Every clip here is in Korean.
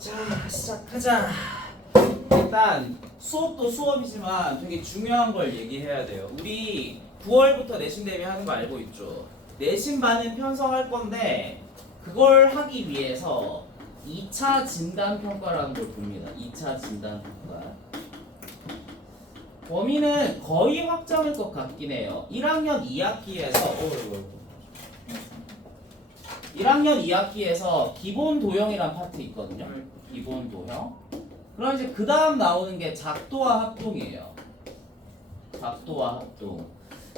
자, 시작하자. 일단 수업도 수업이지만 되게 중요한 걸 얘기해야 돼요. 우리 9월부터 내신 대비 하는 거 알고 있죠? 내신 반은 편성할 건데 그걸 하기 위해서 2차 진단평가라는 걸 봅니다. 2차 진단평가. 범위는 거의 확정일 것 같긴 해요. 1학년 2학기에서 1학년 2학기에서 기본 도형이란 파트 있거든요. 기본 도형. 그럼 이제 그 다음 나오는 게 작도와 합동이에요. 작도와 합동.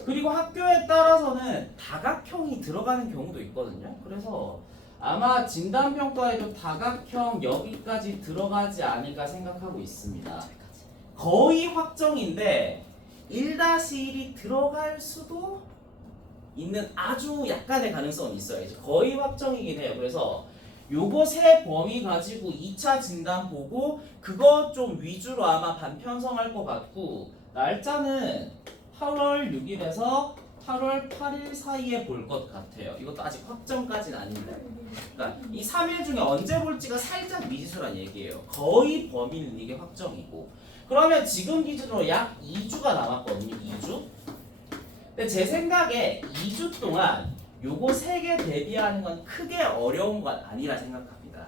그리고 학교에 따라서는 다각형이 들어가는 경우도 있거든요. 그래서 아마 진단평가에도 다각형 여기까지 들어가지 않을까 생각하고 있습니다. 거의 확정인데 1-1이 들어갈 수도 있는 아주 약간의 가능성은 있어요. 이제 거의 확정이긴 해요. 그래서 요거 세 범위 가지고 2차 진단 보고 그거 좀 위주로 아마 반편성할 것 같고 날짜는 8월 6일에서 8월 8일 사이에 볼 것 같아요. 이것도 아직 확정까지는 아닙니다. 그러니까 이 3일 중에 언제 볼지가 살짝 미지수란 얘기예요. 거의 범위는 이게 확정이고 그러면 지금 기준으로 약 2주가 남았거든요. 2주. 근데 제 생각에 2주 동안 요거 3개 대비하는 건 크게 어려운 건 아니라 생각합니다.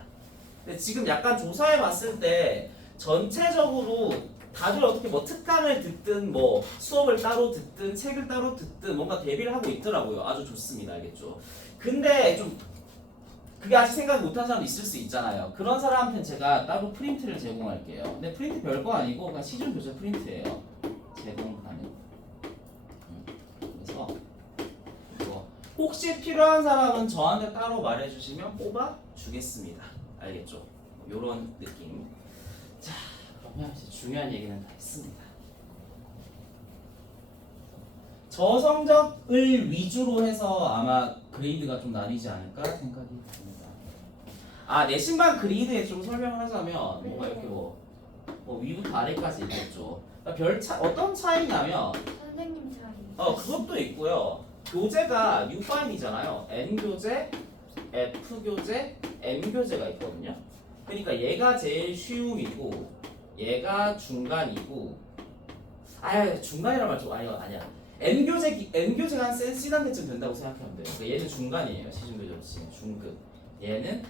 근데 지금 약간 조사해 봤을 때 전체적으로 다들 어떻게 뭐 특강을 듣든 뭐 수업을 따로 듣든 책을 따로 듣든 뭔가 대비를 하고 있더라고요. 아주 좋습니다. 알겠죠? 근데 좀 그게 아직 생각 못한 사람도 있을 수 있잖아요. 그런 사람한테는 제가 따로 프린트를 제공할게요. 근데 프린트 별거 아니고 그냥 시중 교재 프린트예요. 제공 가능. 그래서 이거 혹시 필요한 사람은 저한테 따로 말해주시면 뽑아 주겠습니다. 알겠죠? 요런 느낌. 자, 그러면 이제 중요한 얘기는 다 했습니다. 저성적을 위주로 해서 아마 그레이드가 좀 나뉘지 않을까 생각이 듭니다. 아, 내신반 그레이드에 좀 설명을 하자면 뭔가 이렇게 뭐 위부터 아래까지 있겠죠. 그러니까 어떤 차이냐면 선생님 차이. 그것도 있고요. 교재가 U5이잖아요. N 교재, F 교재, M 교재가 있거든요. 그러니까 얘가 제일 쉬움이고 얘가 중간이고 중간이란 말 좀 아니야. N 교재가 한 센스 1단계쯤 된다고 생각하면 돼요. 그러니까 얘는 중간이에요. 시중교재로 치면 중급. 얘는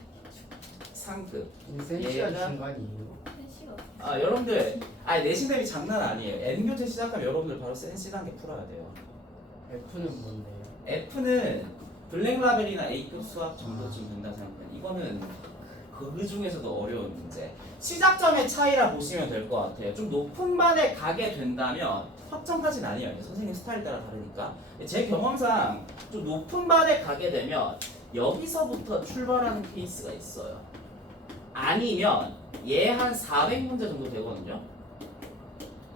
상급. 인센시가 중간이에요. 센시가. 여러분들 내신 대비 장난 아니에요. N 교재 시작하면 여러분들 바로 센스 1단계 풀어야 돼요. F는 뭔데요? F는 블랙라벨이나 A급 수학 정도쯤 된다 생각해요. 이거는 그 중에서도 어려운 문제. 시작점의 차이라 보시면 될 것 같아요. 좀 높은 반에 가게 된다면 확정까지는 아니에요. 이제 선생님 스타일 따라 다르니까. 제 경험상 좀 높은 반에 가게 되면 여기서부터 출발하는 케이스가 있어요. 아니면 얘 한 400문제 정도 되거든요.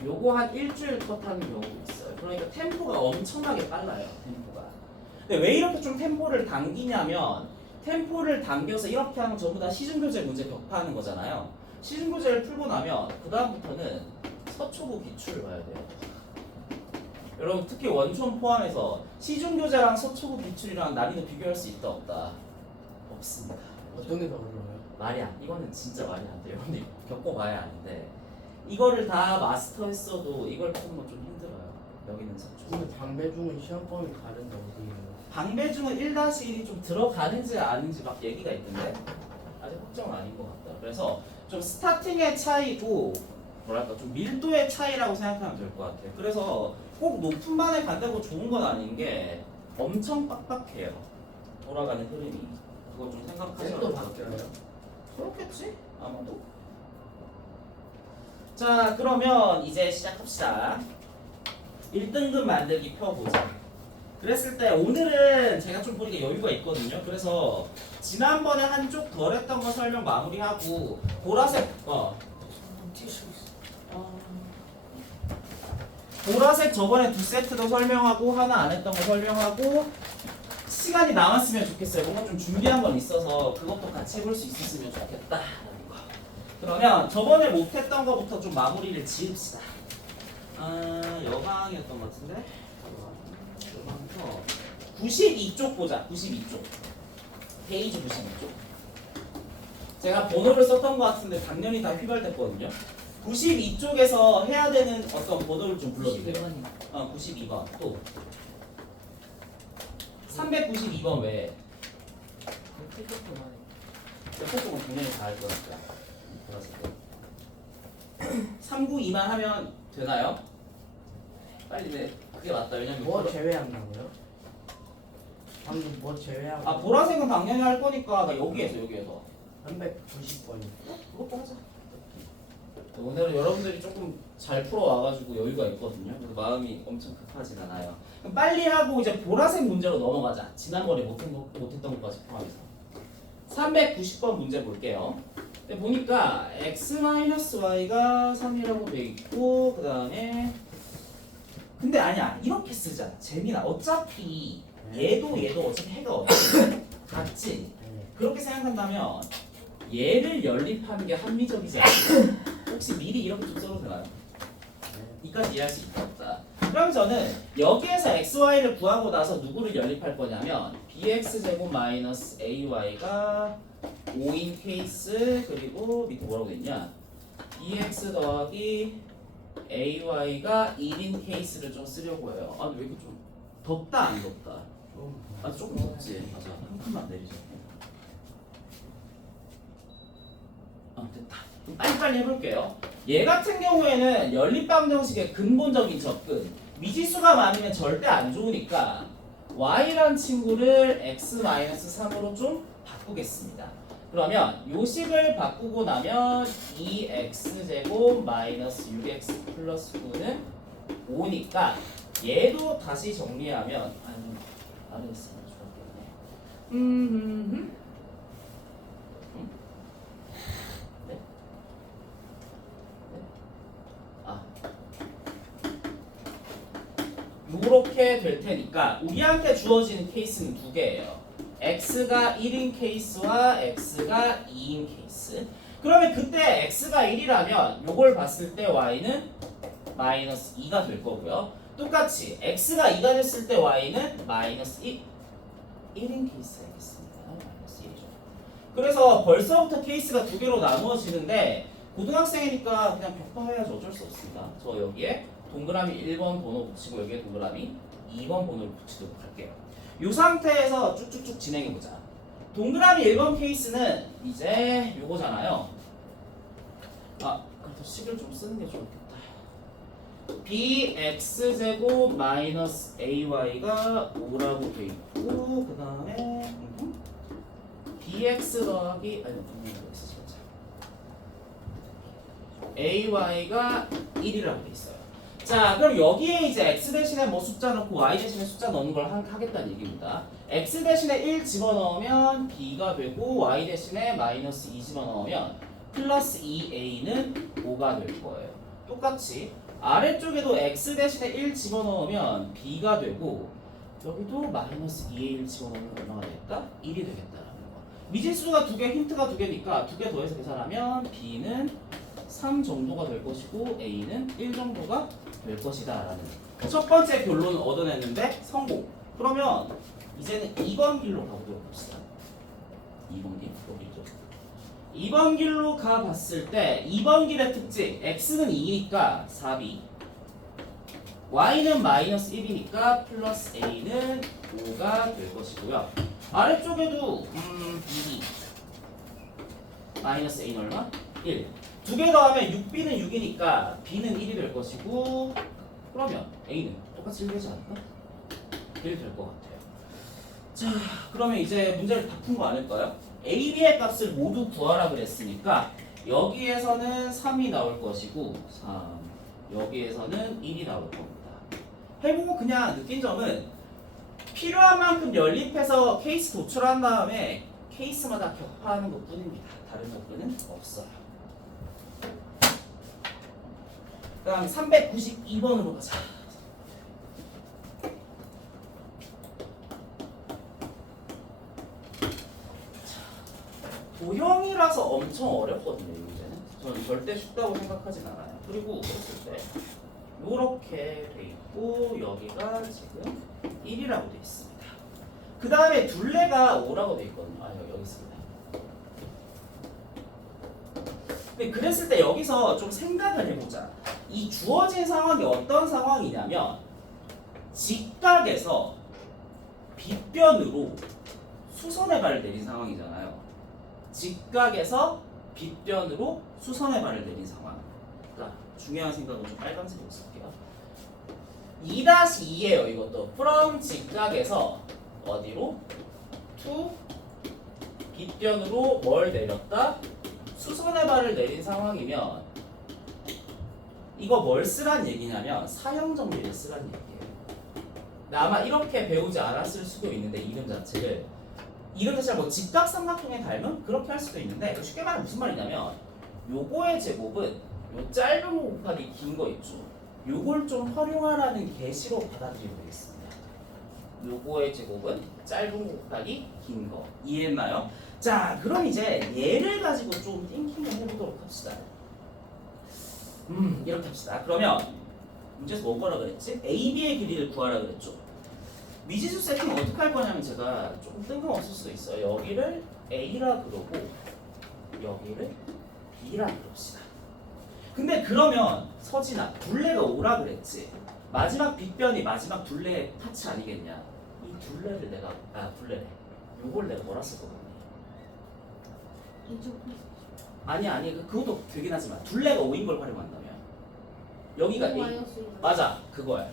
요거 한 일주일 컷하는 경우도 있어요. 그러니까 템포가 엄청나게 빨라요. 템포가. 근데 왜 이렇게 좀 템포를 당기냐면 템포를 당겨서 이렇게 하면 전부 다 시중교재 문제 격파하는 거잖아요. 시중교재를 풀고 나면 그 다음부터는 서초보 기출을 봐야 돼요. 여러분 특히 원촌 포함해서 시중교재랑 서초보 기출이랑 난이도 비교할 수 있다 없다? 없습니다. 어떤 게 더 어려워요? 이거는 진짜 말이 안 돼요. 여러분들 겪어봐야 하는데 이거를 다 마스터했어도 이걸 푸는 건 좀 힘들어요. 여기는 서초보. 근데 방배중은 시험범위 다른데 어디예요? 방배중은 1-1이 좀 들어가는지 아닌지 막 얘기가 있던데 아직 확정은 아닌 것 같다. 그래서 좀 스타팅의 차이고 뭐랄까 좀 밀도의 차이라고 생각하면 될 것 같아요. 그래서 꼭 높은 반에 간다고 좋은 건 아닌 게 엄청 빡빡해요. 돌아가는 흐름이. 그거 좀 생각하셔야 또 될 것 같아요. 바뀌어요? 그렇겠지? 아마도. 자, 그러면 이제 시작합시다. 1등급 만들기 펴보자. 그랬을 때 오늘은 제가 좀 보니까 여유가 있거든요. 그래서 지난번에 한쪽 덜 했던 거 설명 마무리하고 보라색 저번에 2세트도 설명하고 하나 안 했던 거 설명하고 시간이 남았으면 좋겠어요. 뭔가 좀 준비한 건 있어서 그것도 같이 해볼 수 있었으면 좋겠다. 그러면 저번에 못했던 거부터 좀 마무리를 지읍시다. 여강이었던 것 같은데 92쪽 보자. 92쪽 페이지 92쪽 제가 번호를 썼던 것 같은데 당연히 다 휘발됐거든요. 92쪽에서 해야 되는 어떤 번호를 좀 불러주세요. 92번 또 392번 왜? 몇번 당연히 다 할 거니까 돌았을 때 392만 하면 되나요? 빨리 네 그게 맞다. 왜냐면 뭐 제외한다고요? 방금 뭐 제외하고 아 보라색은 당연히 할 거니까 나 여기에서 390번이 그것도 하자. 오늘은 여러분들이 조금 잘 풀어와가지고 여유가 있거든요. 그래서 마음이 엄청 급하진 않아요. 그럼 빨리 하고 이제 보라색 문제로 넘어가자. 지난번에 못했던 것까지 포함해서 390번 문제 볼게요. 근데 보니까 x-y가 3이라고 돼 있고 그 다음에 근데 아니야 이렇게 쓰자. 재민아 어차피 얘도 어차피 해가 없지 같지? 그렇게 생각한다면 얘를 연립하는 게 합리적이지 않나요? 혹시 미리 이렇게 좀 써도 되나요? 이까지 이해할 수 있다 없다. 그럼 저는 여기에서 xy를 구하고 나서 누구를 연립할 거냐면 bx제곱 마이너스 ay가 5인 케이스 그리고 밑에 뭐라고 돼있냐 bx 더하기 ay가 1인 케이스를 좀 쓰려고 해요. 아 근데 왜 이렇게 좀 덥다 안 덥다? 아 조금 덥지. 맞아. 한 칸만 내리자. 됐다. 빨리빨리 해볼게요. 얘 같은 경우에는 연립방정식의 근본적인 접근 미지수가 많으면 절대 안 좋으니까 y란 친구를 x-3으로 좀 바꾸겠습니다. 그러면 요 식을 바꾸고 나면 2x제곱 마이너스 6x 플러스 9는 5니까 얘도 다시 정리하면 아래 있으면 좋았겠네. 요렇게 될 테니까 우리한테 주어지는 케이스는 두 개예요. x가 1인 케이스와 x가 2인 케이스. 그러면 그때 x가 1이라면 요걸 봤을 때 y는 마이너스 2가 될 거고요. 똑같이 x가 2가 됐을 때 y는 마이너스 1인 케이스가 겠습니다. 마이너스 1이죠. 그래서 벌써부터 케이스가 두 개로 나누어지는데 고등학생이니까 그냥 벽파해야지 어쩔 수 없습니다. 저 여기에 동그라미 1번 번호 붙이고 여기에 동그라미 2번 번호를 붙이도록 할게요. 이 상태에서 쭉쭉쭉 진행해보자. 동그라미 1번 케이스는 이제 요거잖아요. 그래도 식을 좀 쓰는 게 좋겠다. bx제곱 마이너스 ay가 5라고 돼 있고 그 다음에 bx 더하기 ay가 1이라고 돼 있어요. 자, 그럼 여기에 이제 x 대신에 뭐 숫자 넣고 y 대신에 숫자 넣는 걸 하겠다는 얘기입니다. x 대신에 1 집어넣으면 b가 되고 y 대신에 마이너스 2 집어넣으면 플러스 2a는 5가 될 거예요. 똑같이 아래쪽에도 x 대신에 1 집어넣으면 b가 되고 여기도 마이너스 2에 1 집어넣으면 얼마가 되겠다? 1이 되겠다라는 거. 미진수가 두 개, 힌트가 두 개니까 두 개 더해서 계산하면 b는 3 정도가 될 것이고 a는 1 정도가 될 것이다 라는 첫 번째 결론을 얻어냈는데 성공. 그러면 이제는 2번 길로 가보도록 합시다. 2번 길 여기죠. 2번 길로 가봤을 때 2번 길의 특징 x는 2니까 4b y는 마이너스 1이니까 플러스 a는 5가 될 것이고요. 아래쪽에도 b 마이너스 a는 얼마? 1 두 개 더하면 6b는 6이니까 b는 1이 될 것이고 그러면 a는 똑같이 1 되지 않을까? 1 될 것 같아요. 자 그러면 이제 문제를 다 푼 거 아닐까요? a, b의 값을 모두 구하라 그랬으니까 여기에서는 3이 나올 것이고 3 여기에서는 1이 나올 겁니다. 해보고 그냥 느낀 점은 필요한 만큼 연립해서 케이스 도출한 다음에 케이스마다 격파하는 것 뿐입니다. 다른 접근은 없어요. 그 다음 392번으로 가자. 도형이라서 엄청 어렵거든요. 이 문제는 저는 절대 쉽다고 생각하진 않아요. 그리고 그랬을 때 이렇게 돼 있고 여기가 지금 1이라고 돼 있습니다. 그 다음에 둘레가 5라고 돼 있거든요. 여기 있습니다. 근데 그랬을 때 여기서 좀 생각을 해보자. 이 주어진 상황이 어떤 상황이냐면 직각에서 빗변으로 수선의 발을 내린 상황이잖아요. 직각에서 빗변으로 수선의 발을 내린 상황. 그러니까 중요한 생각은 좀 빨간색으로 쓸게요. 2-2예요. 이것도 from 직각에서 어디로? to 빗변으로 뭘 내렸다? 수선의 발을 내린 상황이면 이거 뭘 쓰란 얘기냐면 사형 정리를 쓰란 얘기예요. 근데 아마 이렇게 배우지 않았을 수도 있는데 이름 자체를 뭐 직각삼각형에 닮은 그렇게 할 수도 있는데 쉽게 말하면 무슨 말이냐면 요거의 제곱은 요 짧은 거 곱하기 긴 거 있죠. 요걸 좀 활용하라는 계시로 받아들이면 되겠습니다. 요거의 제곱은 짧은 거 곱하기 긴 거. 이해했나요? 자, 그럼 이제 얘를 가지고 좀 띵킹을 해보도록 합시다. 이렇게 합시다. 그러면 문제에서 뭐 거라 그랬지? AB의 길이를 구하라 그랬죠. 미지수 세팅 어떻게 할 거냐면 제가 조금 뜬금없을 수도 있어요. 여기를 A라 그러고 여기를 B라 그럽시다. 근데 그러면 서진아 둘레가 오라 그랬지. 마지막 빗변이 마지막 둘레의 파츠 아니겠냐. 이 둘레를 내가 둘레래. 요걸 내가 뭐라 쓸 거거든요. 아니 그것도 되긴 하지만 둘레가 5인 걸 활용한다면 여기가 A 맞아 그거야.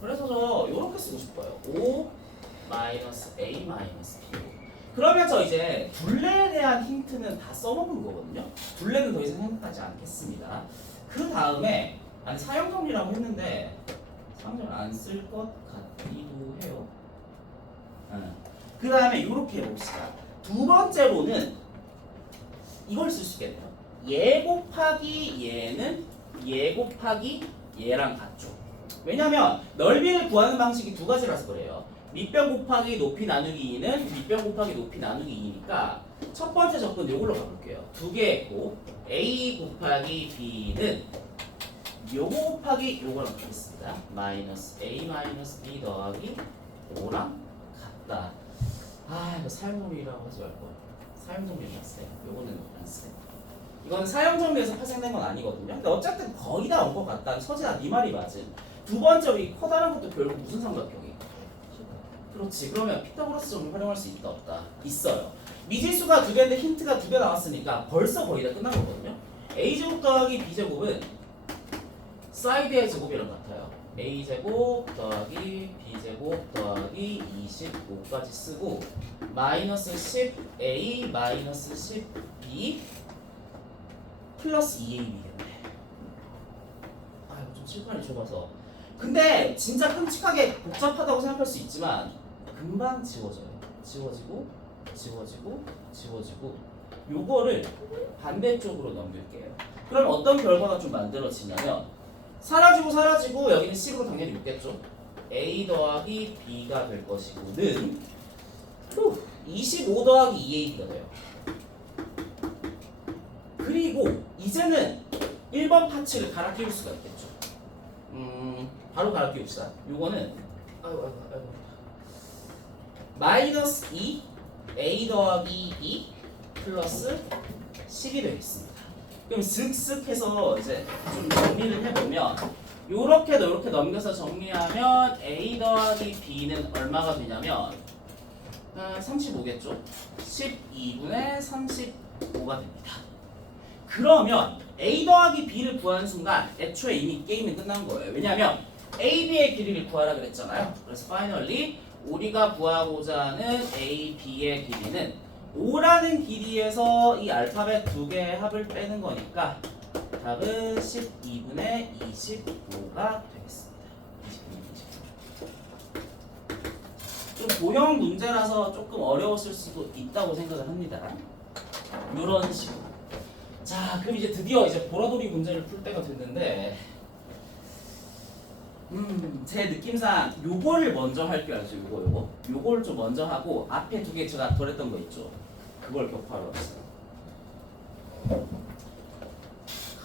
그래서 저 요렇게 쓰고 싶어요. 5 마이너스 A 마이너스 B. 그러면 저 이제 둘레에 대한 힌트는 다 써먹은 거거든요. 둘레는 더 이상 생각하지 않겠습니다. 그 다음에 아니 사형 정리라고 했는데 사형 정리 안 쓸 것 같기도 해요. 그 다음에 요렇게 해봅시다. 두 번째로는 이걸 쓸 수 있겠네요. 얘 곱하기 얘는 얘 곱하기 얘랑 같죠. 왜냐면 넓이를 구하는 방식이 두 가지라서 그래요. 밑변 곱하기 높이 나누기 2는 밑변 곱하기 높이 나누기 2니까 첫 번째 접근 요걸로 가볼게요. 두 개 했고 A 곱하기 B는 요거 곱하기 요거랑 같습니다. 마이너스 A 마이너스 B 더하기 5랑 같다. 아 이거 사용정리라고 하지 말걸. 사용정리를 했어요. 요거는 안 쓰요. 이건 사용정리에서 파생된 건 아니거든요. 근데 어쨌든 거의 다 온 것 같다. 서진아 네 말이 맞음. 두 번째 이 커다란 것도 결국 무슨 삼각형이? 그렇지. 그러면 피타고라스 점을 활용할 수 있다 없다? 있어요. 미지수가 두 개인데 힌트가 두 개 나왔으니까 벌써 거의 다 끝난 거거든요. A제곱 더하기 B제곱은 사이드의 제곱이랑 같아요. A제곱 더하기 B제곱 더하기 25까지 쓰고 마이너스 10A 마이너스 10B 플러스 2AB겠네. 아 이거 좀 칠판이 좁아서 근데 진짜 끔찍하게 복잡하다고 생각할 수 있지만 금방 지워져요. 지워지고 지워지고 지워지고 요거를 반대쪽으로 넘길게요. 그럼 어떤 결과가 좀 만들어지냐면 사라지고 사라지고 여기는 C로 당연히 있겠죠. A 더하기 B가 될 것이고는 25 더하기 2AB가 돼요. 그리고 이제는 1번 파츠를 갈아 끼울 수가 있겠죠. 바로 갈아 끼웁시다. 요거는 아이고 마이너스 2 A 더하기 2 플러스 10이 되겠습니다. 그럼 슥슥 해서 이제 좀 정리를 해보면 요렇게도 이렇게 넘겨서 정리하면 A 더하기 B는 얼마가 되냐면 35겠죠? 12분의 35가 됩니다. 그러면 A 더하기 B를 구하는 순간 애초에 이미 게임은 끝난 거예요. 왜냐하면 A, B의 길이를 구하라 그랬잖아요. 그래서 파이널리 우리가 구하고자 하는 A, B의 길이는 5라는 길이에서 이 알파벳 두 개의 합을 빼는 거니까 답은 12분의 25가 되겠습니다. 12분의 25. 좀 도형 문제라서 조금 어려웠을 수도 있다고 생각을 합니다. 이런 식으로. 자, 그럼 이제 드디어 이제 보라돌이 문제를 풀 때가 됐는데, 제 느낌상 요거를 먼저 할 줄 알죠. 요거를 좀 먼저 하고 앞에 두 개 제가 덜했던 거 있죠. 그걸 격파하러 왔어요.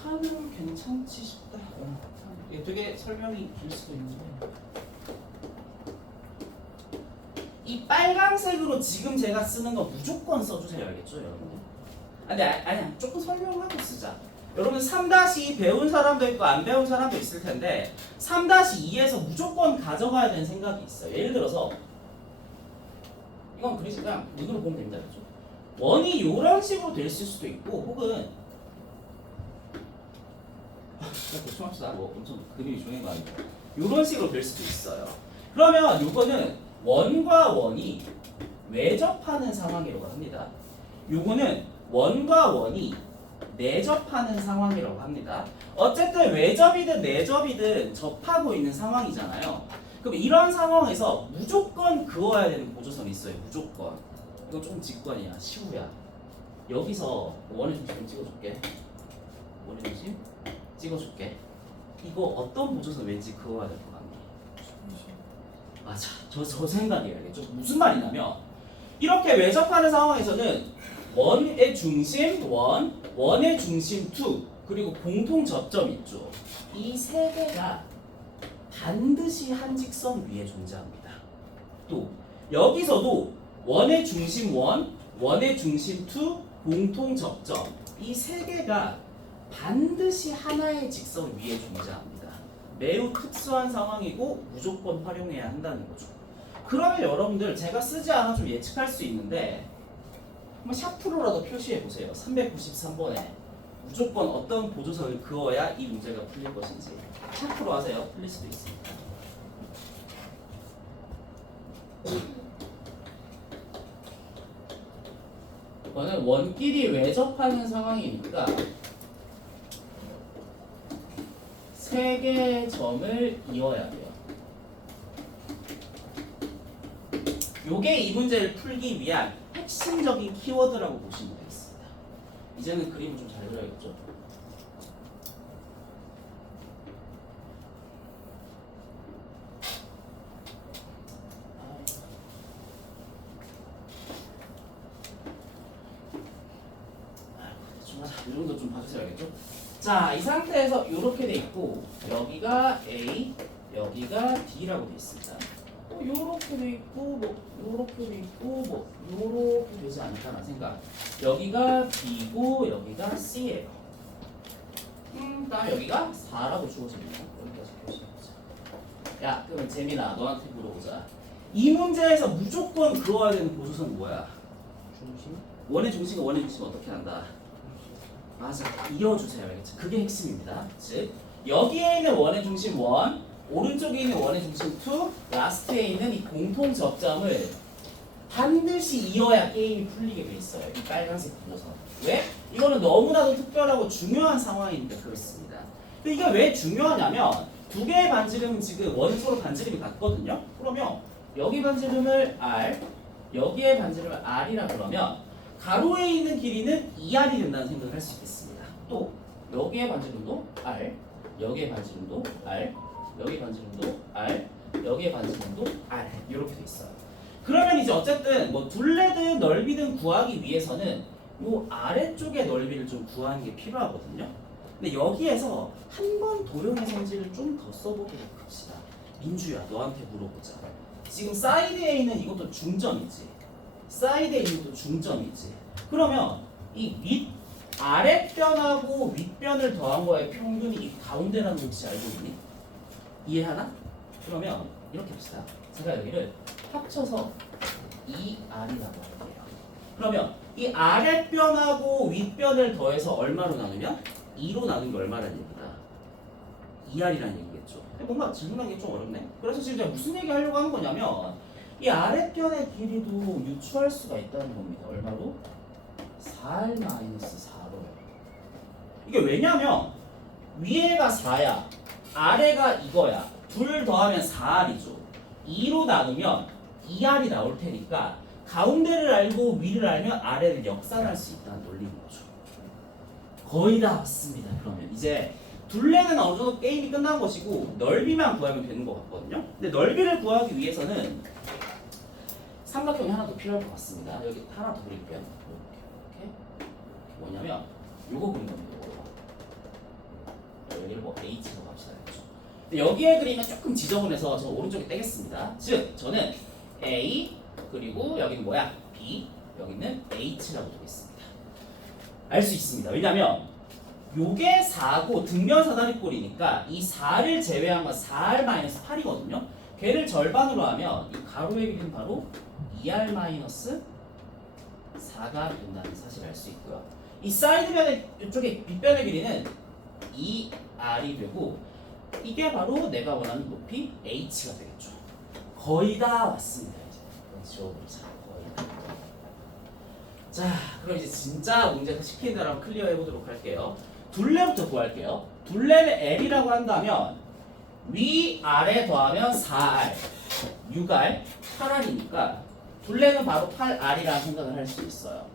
카는 괜찮지 싶다. 이게 되게 설명이 길 수도 있는데. 이 빨강색으로 지금 제가 쓰는 거 무조건 써주세요. 알겠죠, 여러분? 아니야. 조금 설명하고 쓰자. 여러분 3-2 배운 사람도 있고 안 배운 사람도 있을 텐데 3-2에서 무조건 가져가야 되는 생각이 있어요. 예를 들어서 이건 그리지 그냥 눈으로 보면 됩니다. 그렇죠? 원이 이런 식으로 될 수도 있고 혹은 대충 합시다. 뭐 엄청 그림이 중요한 거 아니고 이런 식으로 될 수도 있어요. 그러면 요거는 원과 원이 외접하는 상황이라고 합니다. 요거는 원과 원이 내접하는 상황이라고 합니다. 어쨌든 외접이든 내접이든 접하고 있는 상황이잖아요. 그럼 이런 상황에서 무조건 그어야 되는 보조선이 있어요. 무조건. 이거 조금 직관이야. 시우야. 여기서 원의 중심 찍어줄게. 원의 중심 찍어줄게. 이거 어떤 보조선 왠지 그어야 될 것 같니? 맞아. 저 생각이에요. 이게 좀 무슨 말이냐면 이렇게 외접하는 상황에서는 원의 중심 원의 중심 2, 그리고 공통 접점 있죠. 이 세 개가 반드시 한 직선 위에 존재합니다. 또 여기서도 원의 중심 원의 중심 2, 공통 접점 이 세 개가 반드시 하나의 직선 위에 존재합니다. 매우 특수한 상황이고 무조건 활용해야 한다는 거죠. 그러면 여러분들 제가 쓰지 않아 좀 예측할 수 있는데 한번 샤프로라도 표시해 보세요. 393번에 무조건 어떤 보조선을 그어야 이 문제가 풀릴 것인지 샤프로 하세요. 풀릴 수도 있습니다. 이거는 원끼리 외접하는 상황이니까 세 개의 점을 이어야 돼요. 요게 이 문제를 풀기 위한 핵심적인 키워드라고 보시면 되겠습니다. 이제는 그림을 좀 잘 그려야겠죠? 이 정도 좀 봐주셔야겠죠? 자, 이 상태에서 이렇게 돼 있고 여기가 A, 여기가 D라고 돼 있습니다. 요렇게 돼 있고 요렇게 돼 있고 요렇게 되지 않을까라는 생각. 여기가 B고 여기가 C예요. 그다음 여기가 4라고 주어집니다. 여기까지 표시해보자. 야, 그러면 재민아 너한테 물어보자. 이 문제에서 무조건 그어야 되는 보조선 뭐야? 중심? 원의 중심과 원의 중심 어떻게 한다? 맞아, 이어주세요. 알겠죠? 그게 핵심입니다. 즉 여기에 있는 원의 중심 1, 오른쪽에 있는 원의 중심 2, 라스트에 있는 이 공통 접점을 반드시 이어야 게임이 풀리게 돼 있어요. 이 빨간색 보조선. 왜? 이거는 너무나도 특별하고 중요한 상황이니까 그렇습니다. 근데 이게 왜 중요하냐면 두 개의 반지름은 지금 원은 서로 반지름이 같거든요. 그러면 여기 반지름을 R, 여기의 반지름을 R이라 그러면 가로에 있는 길이는 2R이 된다는 생각을 할 수 있겠습니다. 또 여기의 반지름도 R, 여기의 반지름도 R, 여기 반지름도 R, 여기의 반지름도 R 이렇게 돼 있어요. 그러면 이제 어쨌든 뭐 둘레든 넓이든 구하기 위해서는 요 아래쪽의 넓이를 좀 구하는 게 필요하거든요. 근데 여기에서 한 번 도형의 성질을 좀 더 써보도록 합시다. 민주야, 너한테 물어보자. 지금 사이드에 있는 이것도 중점이지. 사이드에 있는 것도 중점이지. 그러면 이 아랫변하고 윗변을 더한 거의 평균이 이 가운데라는 거 혹시 알고 있니? 이해하나? 그러면 이렇게 합시다. 제가 여기를 합쳐서 2R이라고 할게요. 그러면 이 아랫변하고 윗변을 더해서 얼마로 나누면? 2로 나눈 게 얼마라는 얘기다? 2R이라는 얘기겠죠. 뭔가 질문하기 좀 어렵네. 그래서 지금 제가 무슨 얘기 하려고 하는 거냐면 이 아랫변의 길이도 유추할 수가 있다는 겁니다. 얼마로? 4R-4로요. 이게 왜냐면 위에가 4야, 아래가 이거야. 둘 더하면 4R이죠. 2로 나누면 2R이 나올 테니까 가운데를 알고 위를 알면 아래를 역산할 수 있다는 논리인 거죠. 거의 다 왔습니다. 그러면 이제 둘레는 어느 정도 게임이 끝난 것이고 넓이만 구하면 되는 것 같거든요. 근데 넓이를 구하기 위해서는 삼각형이 하나 더 필요할 것 같습니다. 여기 하나 더 그릴게요. 이렇게 뭐냐면 요거 그린 겁니다. 여기를 뭐 H로 갑시다. 근데 여기에 그리면 조금 지저분해서 저 오른쪽에 떼겠습니다. 즉 저는 A 그리고 여기는 뭐야? B, 여기는 H라고 두겠습니다. 알 수 있습니다. 왜냐면 요게 4고 등변 사다리꼴이니까 이 4를 제외한 건 4R-8이거든요. 걔를 절반으로 하면 이 가로의 길이는 바로 2R-4가 된다는 사실을 알 수 있고요. 이 사이드변의 이쪽에 빗변의 길이는 2R이 되고 이게 바로 내가 원하는 높이 H가 되겠죠. 거의 다 왔습니다. 이제 지워보자. 거의 다. 자, 그럼 이제 진짜 문제 시키는 대로 한번 클리어 해보도록 할게요. 둘레부터 구할게요. 둘레를 L이라고 한다면 위, 아래 더하면 4R, 6R, 8R이니까 둘레는 바로 8R이라는 생각을 할 수 있어요.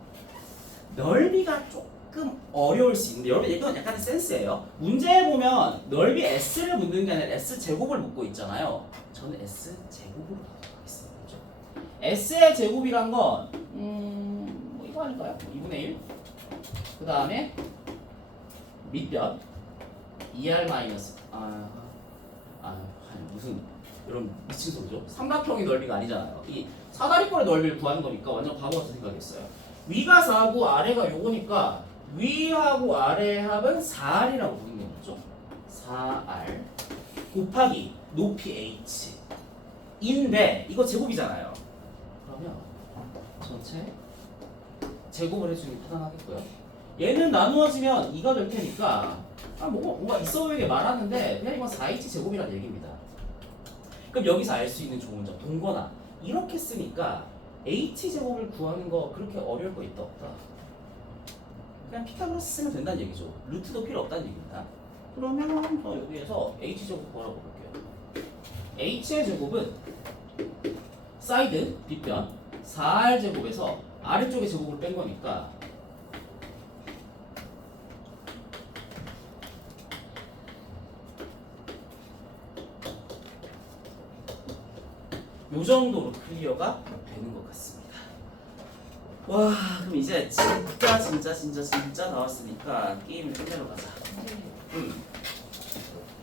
넓이가 조금 어려울 수 있는데 여러분 이건 약간의 센스예요. 문제에 보면 넓이 S를 묻는 게 아니라 S제곱을 묻고 있잖아요. 저는 S제곱으로 가도록 하겠습니다. 그렇죠? S의 제곱이란 건 뭐 이거 아닐까요? 2분의 1. 그 다음에 밑변 2R 마이너스 무슨 이런 미친 소리죠? 삼각형의 넓이가 아니잖아요. 이 사다리꼴의 넓이를 구하는 거니까 완전 바보 같은 생각이었어요. 위가 4고 아래가 요거니까 위하고 아래의 합은 4R이라고 부르는 게 맞죠? 4R 곱하기 높이 H 인데 이거 제곱이잖아요. 그러면 전체 제곱을 해주는 게 타당하겠고요. 얘는 나누어지면 2가 될 테니까 뭔가 있어 보이게 말하는데 그냥 이건 4H 제곱이라는 얘기입니다. 그럼 여기서 알 수 있는 좋은 점 동거나 이렇게 쓰니까 H 제곱을 구하는 거 그렇게 어려울 거 있다 없다. 그냥 피타고라스 쓰면 된다는 얘기죠. 루트도 필요 없다는 얘기입니다. 그러면 여기에서 H 제곱 구하라고 볼게요. H의 제곱은 사이드 빗변 4R 제곱에서 아래쪽의 제곱을 뺀 거니까 요 정도로 클리어가 되는 것 같습니다. 와, 그럼 이제 진짜 나왔으니까 게임을 끝내러 가자.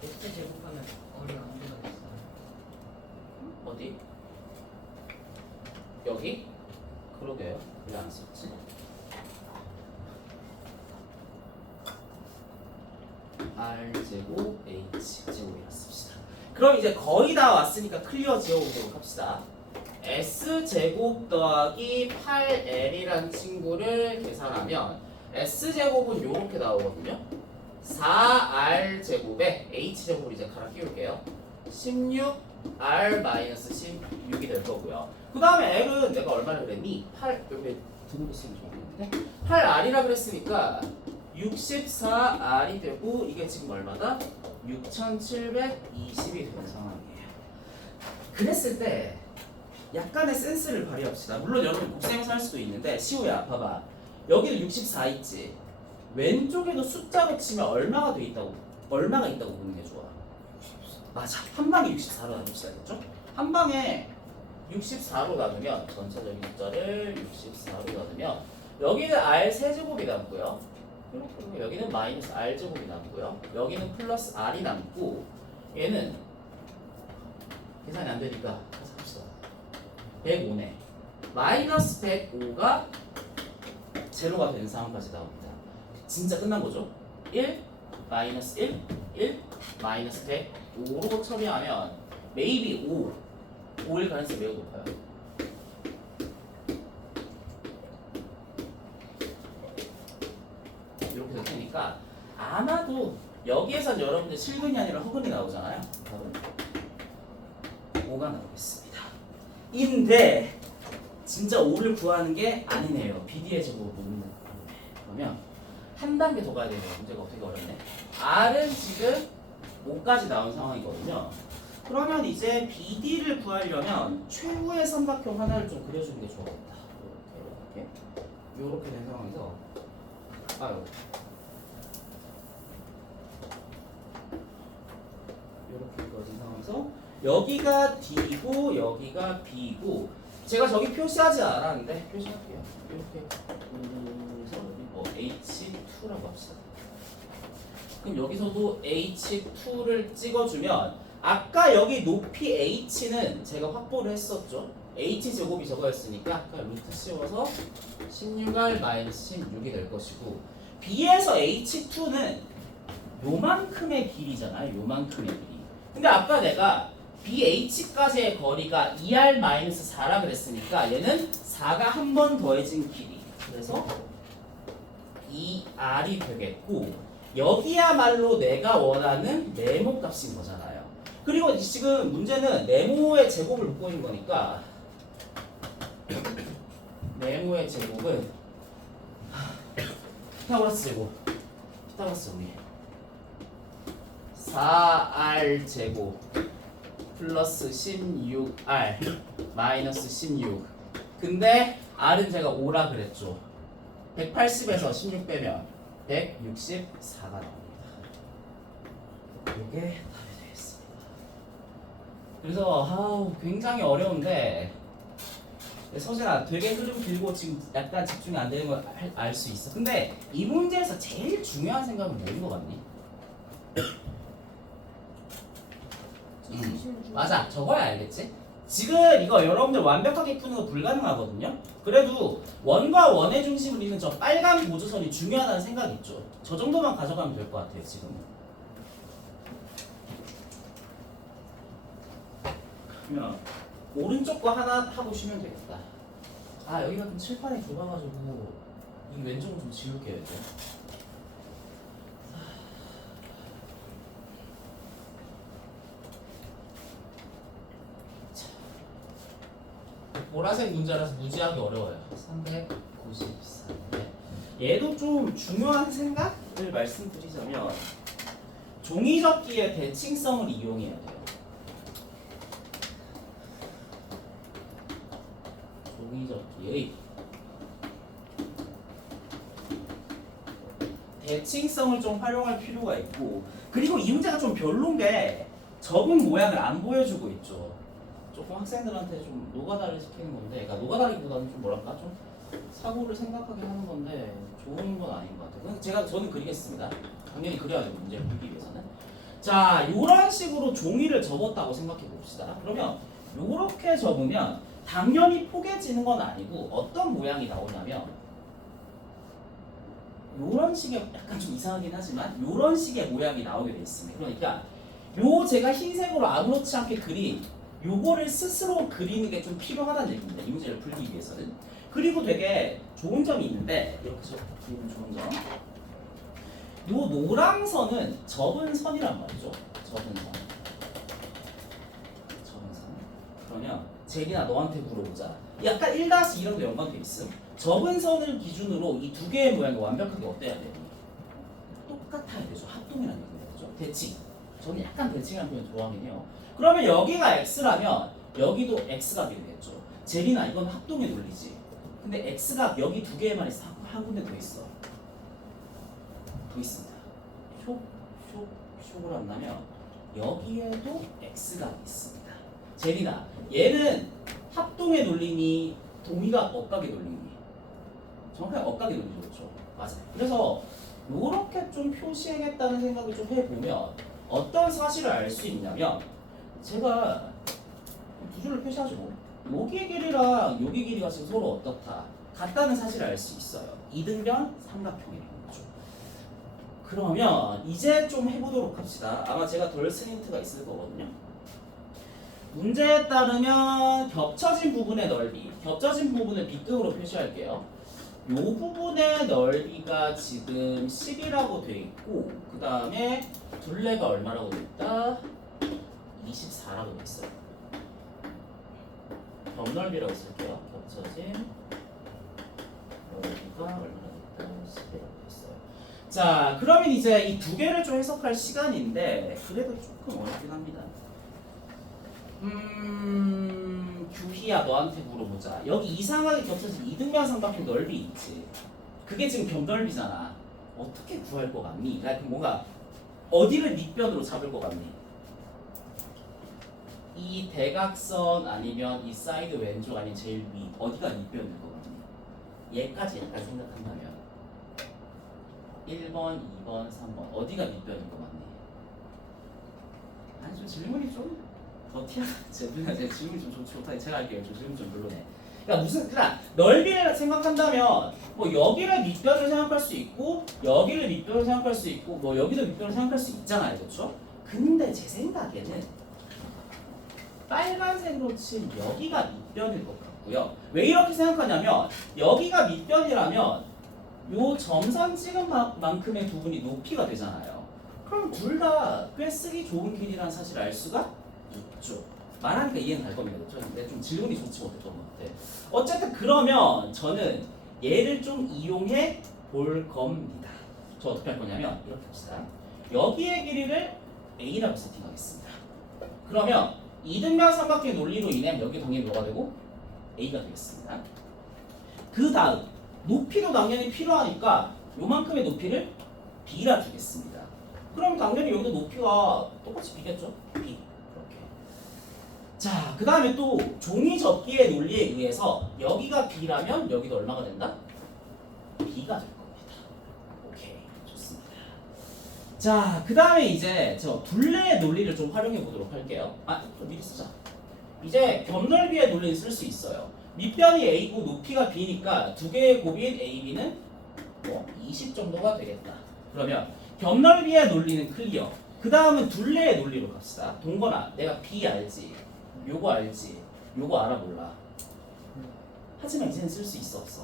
X 제곱하면 어려 안 되겠어요. 어디? 여기? 그러게요. 왜 안 썼지? R제곱 H제곱이라 씁시다. 그럼 이제 거의 다 왔으니까 클리어 지어보도록 합시다. S제곱 더하기 8L이라는 친구를 계산하면 S제곱은 요렇게 나오거든요. 4R제곱에 H제곱을 이제 갈아 끼울게요. 16R-16이 될 거고요. 그 다음에 L은 내가 얼마나 그랬니? 8, 여기 드는 거 쓰면 좋겠는데? 8R이라 그랬으니까 64R이 되고 이게 지금 얼마다? 6720이 되는 상황이에요. 그랬을 때 약간의 센스를 발휘합시다. 물론 여러분 곱셈에서 할 수도 있는데 시우야 봐봐. 여기는 64 있지. 왼쪽에도 숫자로 치면 얼마가 있다고 보는 게 좋아. 맞아. 한 방에 64로 나눕시다. 됐죠? 한 방에 64로 나누면 전체적인 숫자를 64로 나누면 여기는 R 세제곱이 남고요. 그리고 여기는 마이너스 R제곱이 남고요. 여기는 플러스 R이 남고 얘는 계산이 안 되니까 합시다. 105네. 마이너스 105가 제로가 되는 상황까지 나옵니다. 진짜 끝난 거죠? 1, 마이너스 1, 1, 마이너스 105로 처리하면 maybe 5일 가능성이 매우 높아요. 이렇게 될 테니까 아마도 여기에선 여러분들 실근이 아니라 허근이 나오잖아요. 답은 5가 나오겠습니다. 인데 진짜 5를 구하는 게 아니네요. BD의 제곱을 묻는 거예요. 그러면 한 단계 더 가야 되네요. 문제가 어떻게 어렵네. R은 지금 5까지 나온 상황이거든요. 그러면 이제 BD를 구하려면 최후의 삼각형 하나를 좀 그려주는 게 좋아겠다. 이렇게 된 상황에서 이렇게 그려진 상황에서 여기가 D고 여기가 B고 제가 저기 표시하지 않았는데 표시할게요. 이렇게 그래서 H2라고 합시다. 그럼 여기서도 H2를 찍어주면 아까 여기 높이 H는 제가 확보를 했었죠. H제곱이 저거였으니까 루트 씌워서 16R-16이 될 것이고 B에서 H2는 요만큼의 길이잖아요. 요만큼의 길이. 근데 아까 내가 BH까지의 거리가 2R-4라 그랬으니까 얘는 4가 한 번 더해진 길이. 그래서 2R이 되겠고 여기야말로 내가 원하는 네모 값인 거잖아요. 그리고 지금 문제는 네모의 제곱을 묻고 있는 거니까 네모의 제곱은 피타고라스 제곱. 피타고라스 우리 4R 제곱 플러스 16R 마이너스 16. 근데 R은 제가 5라 그랬죠. 180에서 16 빼면 164가 나옵니다. 이게 답이 되겠습니다. 그래서 굉장히 어려운데 서진아 되게 흐름 길고 지금 약간 집중이 안 되는 걸 알 수 있어. 근데 이 문제에서 제일 중요한 생각은 뭐인 것 같니? 맞아, 저거야 알겠지? 지금 이거 여러분들 완벽하게 푸는 거 불가능하거든요. 그래도 원과 원의 중심을 잇는 저 빨간 보조선이 중요하다는 생각이 있죠. 저 정도만 가져가면 될 것 같아요 지금은. 그러면 오른쪽 거 하나 하고 쉬면 되겠다. 아 여기가 좀 칠판이 좁아가지고 이 왼쪽은 좀 지울게요 이제. 보라색 문제라서 무지하게 어려워요. 394인데 얘도 좀 중요한 생각을 말씀드리자면 종이접기의 대칭성을 이용해야 돼요. 종이접기의 대칭성을 좀 활용할 필요가 있고, 그리고 이 문제가 좀 별론 게 접은 모양을 안 보여주고 있죠. 조금 학생들한테 좀 노가다를 시키는 건데, 그러니까 노가다기보다는 좀 뭐랄까 좀 사고를 생각하게 하는 건데 좋은 건 아닌 것 같아요. 저는 그리겠습니다. 당연히 그려야 돼요. 문제를 풀기 위해서는. 자, 이런 식으로 종이를 접었다고 생각해 봅시다. 그러면 이렇게 접으면 당연히 포개지는 건 아니고 어떤 모양이 나오냐면 이런 식의, 약간 좀 이상하긴 하지만 이런 식의 모양이 나오게 돼 있습니다. 그러니까 요 제가 흰색으로 아무렇지 않게 그린 요거를 스스로 그리는 게 좀 필요하다는 얘기입니다. 이 문제를 풀기 위해서는. 그리고 되게 좋은 점이 있는데, 이렇게 그리면 좋은 점. 요 노랑 선은 접은 선이란 말이죠. 접은 선. 접은 선. 그러면 제리나 너한테 물어보자. 약간 1-2랑도 연관돼 있음. 접은 선을 기준으로 이 두 개의 모양이 완벽하게 어때야 돼요? 똑같아야 되죠. 합동이라는 얘기죠. 대칭. 저는 약간 대칭이라는 표현 좋아하긴 해요. 그러면 여기가 x라면 여기도 x가 되겠죠. 제리나 이건 합동의 논리지. 근데 x가 여기 두 개에만 있어. 한 군데 더 있어. 더 있습니다. 쇽을 한다면 여기에도 x가 있습니다. 제리나 얘는 합동의 논리니 동의가 억각의 논리니? 정확하게 억각의 논리죠. 그렇죠? 맞아요. 그래서 이렇게 좀 표시해야겠다는 생각을 좀 해보면 어떤 사실을 알 수 있냐면, 제가 두 줄을 표시하죠. 여기의 길이랑 여기 길이가 지금 서로 어떻다, 같다는 사실을 알 수 있어요. 이등변 삼각형이라는 거죠. 그러면 이제 좀 해보도록 합시다. 아마 제가 덜 쓴 힌트가 있을 거거든요. 문제에 따르면 겹쳐진 부분의 넓이, 겹쳐진 부분을 B급으로 표시할게요. 이 부분의 넓이가 지금 10이라고 돼 있고, 그 다음에 둘레가 얼마라고 돼 있다? 24라고 돼 있어요. 겹넓이라고 쓸게요. 겹쳐진 넓이가 얼마나 됐다? 10이라고 돼 있어요. 자, 그러면 이제 이 두 개를 좀 해석할 시간인데, 그래도 조금 어렵긴 합니다. 규희야, 너한테 물어보자. 여기 이상하게 겹쳐진 이등변 삼각형 넓이 있지. 그게 지금 겹넓이잖아. 어떻게 구할 것 같니? 그러니까 뭔가 어디를 밑변으로 잡을 것 같니? 이 대각선 아니면 이 사이드 왼쪽 아니면 제일 위, 어디가 밑변일 것 같니? 얘까지 약간 생각한다면 1번, 2번, 3번 어디가 밑변일 것 같니? 아니 좀 질문이 좀 더 티나지. 제 질문이 좀 좋다. 제가 할게요. 저 질문 좀 별로네. 그러니까 넓이를 생각한다면 뭐 여기를 밑변을 생각할 수 있고 여기를 밑변을 생각할 수 있고 뭐 여기도 밑변을 생각할 수 있잖아요, 그렇죠? 근데 제 생각에는 빨간색으로 친 여기가 밑변일 것 같고요. 왜 이렇게 생각하냐면 여기가 밑변이라면 요 점선 찍은 만큼의 부분이 높이가 되잖아요. 그럼 둘 다 꽤 쓰기 좋은 길이라는 사실을 알 수가 있죠. 말하니까 이해는 갈 겁니다. 그렇죠? 근데 좀 질문이 좋지 못했던 것 같아. 어쨌든 그러면 저는 얘를 좀 이용해 볼 겁니다. 저 어떻게 할 거냐면 이렇게 합시다. 여기의 길이를 A라고 세팅하겠습니다. 그러면 이등변 삼각형 논리로 인해 여기 당연히 뭐가 되고 A가 되겠습니다. 그 다음 높이도 당연히 필요하니까 요만큼의 높이를 B라 주겠습니다. 그럼 당연히 여기도 높이가 똑같이 B겠죠? B. 이렇게. 자, 그 다음에 또 종이 접기의 논리에 의해서 여기가 B라면 여기도 얼마가 된다? B가 될 겁니다. 오케이, 좋습니다. 자, 그 다음에 이제 저 둘레의 논리를 좀 활용해 보도록 할게요. 좀 미리 쓰자. 이제 겹넓이의 논리를 쓸 수 있어요. 밑변이 A고 높이가 B니까 두 개의 곱인 AB는 뭐 20 정도가 되겠다. 그러면 겹넓이의 논리는 클리어. 그 다음은 둘레의 논리로 갑시다. 동건아, 내가 B 알지? 요거 알지? 요거 알아 몰라? 하지만 이제는 쓸 수 있어 없어?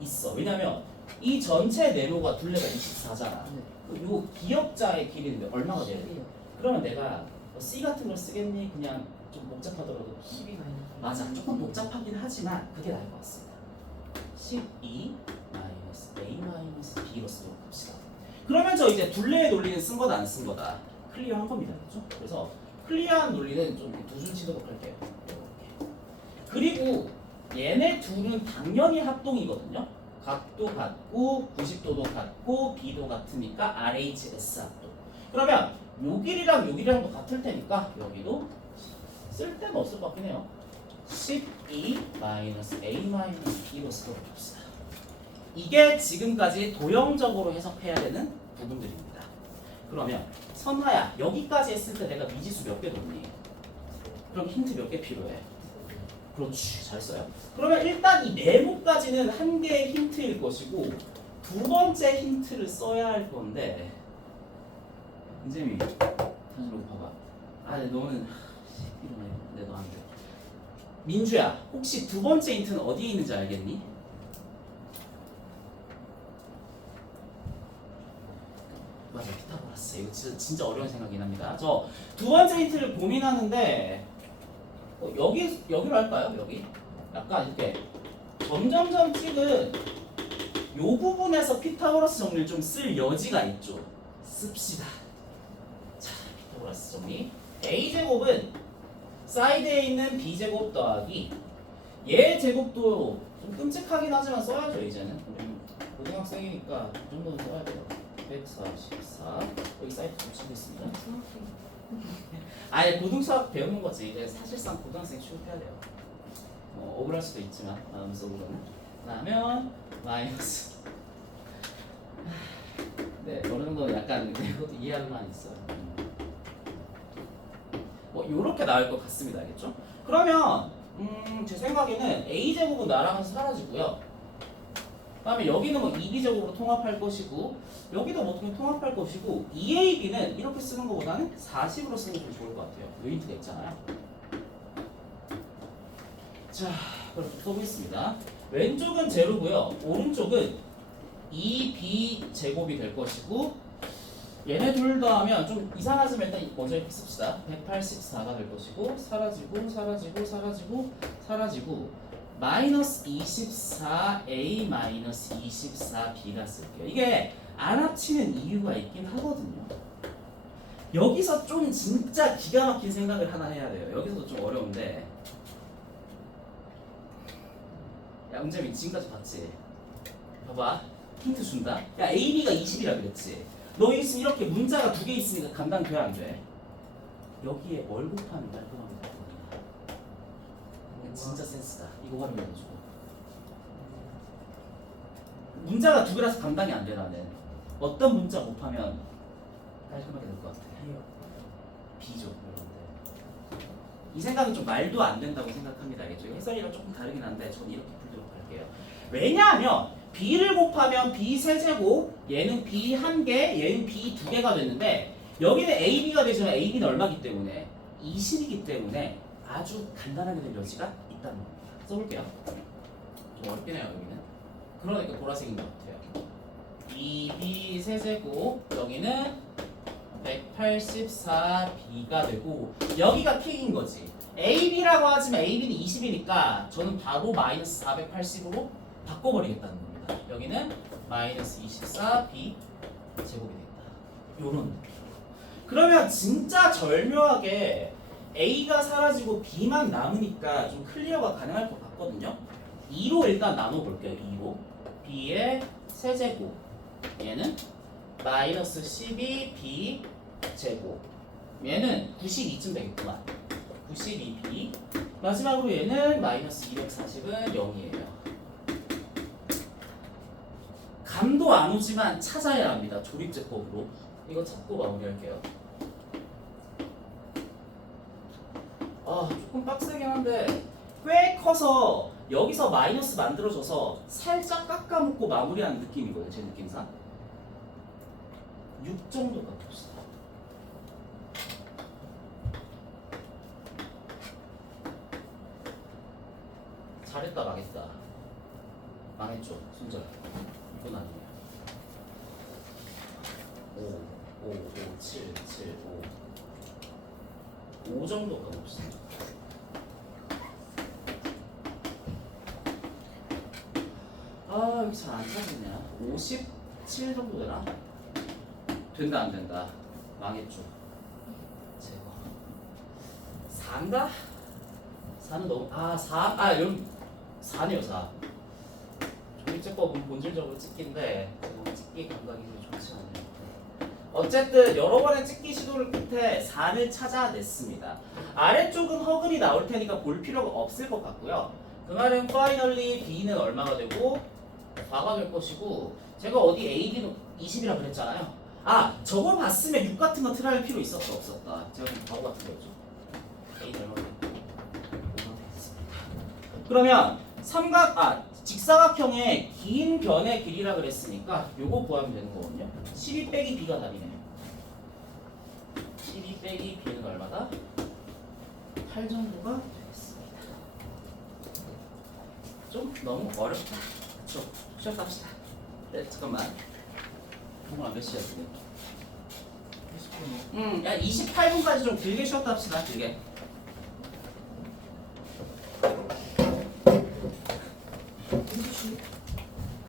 있어. 왜냐면 이 전체 네모가 둘레가 24잖아. 요 기역자의 길이인데 얼마가 돼야 돼? 그러면 내가 뭐 C 같은 걸 쓰겠니? 그냥 좀 복잡하더라도 12 마이너스. 맞아. 조금 복잡하긴 하지만 그게 나을 것 같습니다. 12 마이너스 A 마이너스 B로 쓰도록 합시다. 그러면 저 이제 둘레의 논리는 쓴 거다 안 쓴 거다 클리어한 겁니다. 그렇죠? 그래서 클리어한 논리는 좀 두 줄 치도록 할게요. 이렇게. 그리고 얘네 둘은 당연히 합동이거든요. 각도 같고 90도도 같고 B도 같으니까 RHS 합동. 그러면 요 길이랑 요 길이랑도 같을 테니까 여기도 쓸 데는 없을 것 같긴 해요. 12 마이너스 A 마이너스 B로 쓰도록 합시다. 이게 지금까지 도형적으로 해석해야 되는 부분들입니다. 그러면 선화야, 여기까지 했을 때 내가 미지수 몇 개 뒀니? 그럼 힌트 몇 개 필요해? 그렇지, 잘 써요. 그러면 일단 이 네모까지는 한 개의 힌트일 것이고 두 번째 힌트를 써야 할 건데 은재미, 다시 봐봐. 너는 이러네. 내도 안 돼. 민주야, 혹시 두 번째 힌트는 어디에 있는지 알겠니? 맞아, 피타고라스. 이거 진짜 어려운 생각이긴 합니다. 저 두 번째 힌트를 고민하는데 여기로 할까요? 여기? 약간 이렇게 점점점 찍은 요 부분에서 피타고라스 정리를 좀 쓸 여지가 있죠. 씁시다. 자, 피타고라스 정리. A제곱은 사이드에 있는 B제곱 더하기 얘 제곱도 좀 끔찍하긴 하지만 써야죠. 이제는 고등학생이니까 이 정도는 써야 돼요. 144 여기 사이트 좀 치겠습니다. 아예 고등수학 배우는 거지. 이제 사실상 고등학생 취급해야 돼요. 억울할 수도 있지만 마음속으로는. 그러면 마이너스. 네, 어느 정도 약간 이것도 이해하는 만 있어요. 뭐 요렇게 나올 것 같습니다. 알겠죠? 그러면 제 생각에는 A 제곱은 나랑은 사라지고요. 그다음에 여기는 뭐 2B제곱으로 통합할 것이고 여기도 뭐 어떻게 통합할 것이고 2AB는 이렇게 쓰는 것보다는 40으로 쓰는 게 좀 좋을 것 같아요. 요 힌트가 있잖아요. 자, 그럼 써보겠습니다. 왼쪽은 제로고요. 오른쪽은 2B제곱이 될 것이고 얘네 둘 다 하면 좀 이상하지만 일단 먼저 이렇게 씁시다. 184가 될 것이고 사라지고 사라지고 사라지고 사라지고 마이너스 24A 마이너스 24B가 쓸게요. 이게 안 합치는 이유가 있긴 하거든요. 여기서 좀 진짜 기가 막힌 생각을 하나 해야 돼요. 여기서도 좀 어려운데 야 은재민 지금까지 봤지? 봐봐 힌트 준다. 야 AB가 20이라 그랬지? 너 있으면 이렇게 문자가 두 개 있으니까 감당돼야 안 돼? 여기에 뭘 곱하면 깔끔하게 될 거야. 진짜 센스다. 이거 활용해가지고 문자가 두 개라서 감당이 안 돼. 나는 어떤 문자 곱하면 깔끔하게 될 것 같아? B죠 여러분들. 이 생각은 좀 말도 안 된다고 생각합니다. 알겠죠? 해설이랑 조금 다르긴 한데 저는 이렇게 풀도록 할게요. 왜냐하면 b를 곱하면 b 세제곱, 얘는 b 1개, 얘는 b 2개가 됐는데 여기는 ab가 되지만 ab는 얼마기 때문에 20이기 때문에 아주 간단하게 될 여지가 있다는 겁니다. 써볼게요. 좀 어렵긴 해요 여기는. 그러니까 보라색인 것 같아요. 2b 세제곱, 여기는 184b가 되고 여기가 킥인 거지. ab라고 하지만 ab는 20이니까 저는 바로 마이너스 480으로 바꿔버리겠다는 겁니다. 여기는 마이너스 24b 제곱이 된다. 요런 느낌. 그러면 진짜 절묘하게 a가 사라지고 b만 남으니까 좀 클리어가 가능할 것 같거든요. 2로 일단 나눠볼게요. 2로 b의 세제곱, 얘는 마이너스 12b 제곱, 얘는 92쯤 되겠구만. 92b. 마지막으로 얘는 마이너스 240은 0이에요. 감도 안 오지만 찾아야 합니다. 조립제법으로. 이거 찾고 마무리할게요. 아, 조금 빡세긴 한데 꽤 커서 여기서 마이너스 만들어져서 살짝 깎아먹고 마무리하는 느낌이거든요. 제 느낌상 6 정도 깎읍시다. 잘했다 망했다. 망했죠 순절. 이건 아니에요. 5, 5, 5, 7, 7, 5 5 정도 깎읍시다. 아 여기 잘 안 찾지냐. 57 정도 되나? 된다 안 된다. 망했죠. 제거. 4인가? 4는 너무 4. 여러분 4네요 4. 조립제법은 본질적으로 찍기인데 너무 찍기 감각이 좋지 않네요. 어쨌든 여러 번의 찍기 시도를 끝에 4를 찾아냈습니다. 아래쪽은 허근이 나올 테니까 볼 필요가 없을 것 같고요. 그 말은 파이널리 b는 얼마가 되고 4가 될 것이고, 제가 어디 AD는 20이라 그랬잖아요. 저거 봤으면 6 같은 거 틀어야 할 필요 있었어 없었다. 제가 좀 바보 같은 거였죠. AD 얼마 됐고 5가 됐습니다. 그러면 직사각형의 긴 변의 길이라 그랬으니까 요거 구하면 되는 거거든요. 12 빼기 b가 답이네요. 12 빼기 b는 얼마다? 8 정도가 되겠습니다. 좀 너무 어렵다. 그쵸? 쉬었다 합시다. 네, 잠깐만. 몇 시야 지금? 야 28분까지 좀 길게 쉬었다 합시다. 길게.